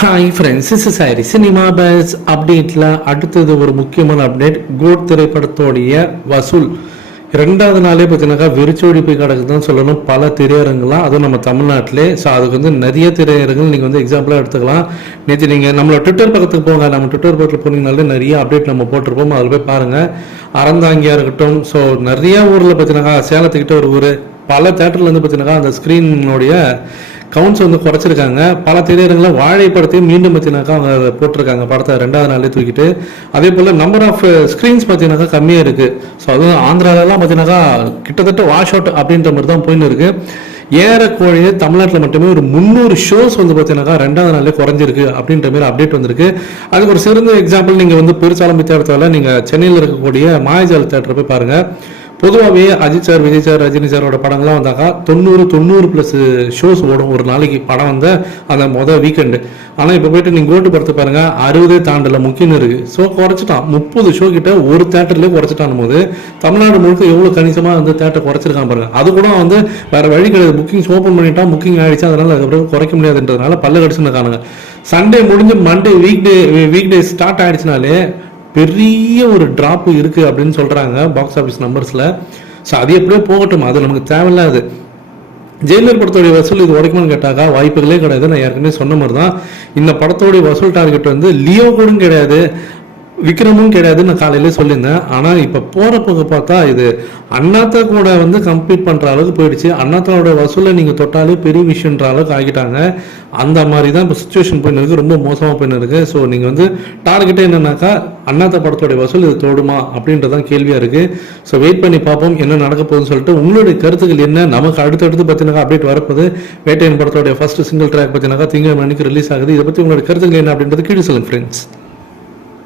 Hi friends is சாரி cinema base அப்டேட்டில் அடுத்தது ஒரு முக்கியமான அப்டேட் கோட் திரைப்படத்தோடைய வசூல். ரெண்டாவது நாளே பார்த்தீங்கன்னாக்கா வெறிச்சோடி போய் கிடக்குதுன்னு சொல்லணும். பல திரையரங்குலாம் அதுவும் நம்ம தமிழ்நாட்டிலே ஸோ அதுக்கு வந்து நிறைய திரையரங்குகள் நீங்கள் வந்து எக்ஸாம்பிளாக எடுத்துக்கலாம். நேற்று நீங்கள் நம்மளோட ட்விட்டர் பக்கத்துக்கு போங்க. நம்ம ட்விட்டர் பக்கத்தில் போனீங்கனாலே நிறைய அப்டேட் நம்ம போட்டிருப்போம். அதில் போய் பாருங்கள் அறந்தாங்கியாக இருக்கட்டும். ஸோ நிறையா ஊரில் பார்த்தீங்கன்னாக்கா சேலத்துக்கிட்ட ஒரு ஊர். பல தேட்டரில் வந்து பார்த்தீங்கன்னாக்கா அந்த ஸ்க்ரீனுடைய கவுண்ட்ஸ் வந்து குறைச்சிருக்காங்க. பல திரையரங்களை வாழைப்படத்தை மீண்டும் பார்த்தீங்கன்னாக்கா அவங்க போட்டிருக்காங்க. படத்தை ரெண்டாவது நாளே தூக்கிட்டு. அதே போல் நம்பர் ஆஃப் ஸ்க்ரீன்ஸ் பார்த்தீங்கன்னாக்கா கம்மியாக இருக்குது ஸோ அதுவும் ஆந்திராலலாம் பார்த்தீங்கன்னாக்கா கிட்டத்தட்ட வாஷ் அவுட் அப்படின்ற மாதிரி தான் போயின்னு இருக்கு. ஏறக்குறைய தமிழ்நாட்டில் மட்டுமே ஒரு முந்நூறு ஷோஸ் வந்து பார்த்தீங்கன்னாக்கா ரெண்டாவது நாளே குறைஞ்சிருக்கு அப்படின்ற மாதிரி அப்டேட் வந்திருக்கு. அதுக்கு ஒரு சிறந்த எக்ஸாம்பிள் நீங்கள் வந்து பெருசாலம் தேட்டத்தில் நீங்கள் சென்னையில் இருக்கக்கூடிய மாயஜால தேட்டரை போய் பாருங்கள் பொதுவாகவே அஜித் சார் விஜய் சார் ரஜினி சாரோட படங்கள்லாம் வந்தாக்கா தொண்ணூறு தொண்ணூறு ப்ளஸ் ஷோஸ் ஓடும். ஒரு நாளைக்கு படம் வந்த அந்த மொதல் வீக்கெண்டு ஆனால் இப்போ போயிட்டு நீங்கள் கோட்டு படத்து பாருங்கள் அறுபதே தாண்டல முக்கியம் இருக்குது ஸோ குறைச்சிட்டான். முப்பது ஷோ கிட்ட ஒரு தேட்டர்லேயே குறைச்சிட்டான் போது தமிழ்நாடு முழுக்க எவ்வளோ கணிசமாக வந்து தேட்டர் குறைச்சிருக்கான் பாருங்க. அது கூட வந்து வேறு வழி கிடையாது. புக்கிங்ஸ் ஓப்பன் பண்ணிட்டா புக்கிங் ஆகிடுச்சு அதனால் அதுக்கப்புறம் குறைக்க முடியாதுன்றதுனால பல்ல கடிச்சுன்னு காணுங்க சண்டே முடிஞ்சு Monday week day week day start ஆகிடுச்சினாலே பெரிய ஒரு ட்ராப் இருக்கு அப்படின்னு சொல்றாங்க பாக்ஸ் ஆஃபீஸ் நம்பர்ஸ்ல ஸோ அது எப்படியோ போகட்டும். அது நமக்கு தேவையில்லாது. ஜெயிலர் படத்தோடைய வசூல் இது உடைக்குமான்னு கேட்டாக்கா வாய்ப்புகளே கிடையாது. நான் ஏற்கனவே சொன்ன மாதிரி தான் இந்த படத்தோடைய வசூல் டார்கெட் வந்து லியோ கூட கிடையாது. விக்ரமும் கிடையாது நான் காலையிலே சொல்லியிருந்தேன். ஆனால் இப்போ போகிற போக பார்த்தா இது அண்ணாத்த கூட வந்து கம்ப்ளீட் பண்ணுற அளவுக்கு போயிடுச்சு. அண்ணாத்தாவோட வசூலை நீங்கள் தொட்டாலே பெரிய விஷயன்ற அளவுக்கு ஆகிட்டாங்க. அந்த மாதிரி தான் இப்போ சுச்சுவேஷன் போயின்னு இருக்கு ரொம்ப மோசமாக போயின்னு இருக்கு ஸோ நீங்கள் வந்து டார்கெட்டே என்னன்னாக்கா அண்ணாத்த படத்தோடைய வசூல் இது தோடுமா அப்படின்றதான் கேள்வியாக இருக்குது ஸோ வெயிட் பண்ணி பார்ப்போம் என்ன நடக்க போகுதுன்னு சொல்லிட்டு உங்களுடைய கருத்துக்கள் என்ன? நமக்கு அடுத்தடுத்து பார்த்தீங்கன்னா அப்டேட் வரப்போகுது. வேட்டையன் படத்தோடைய ஃபர்ஸ்ட் சிங்கிள் ட்ராக் பார்த்தீங்கன்னா திங்கள் மணிக்கு ரிலீஸ் ஆகுது. இதை பற்றி உங்களுடைய கருத்துக்கள் என்ன அப்படின்றது கீழே சொல்லுங்கள் ஃப்ரெண்ட்ஸ்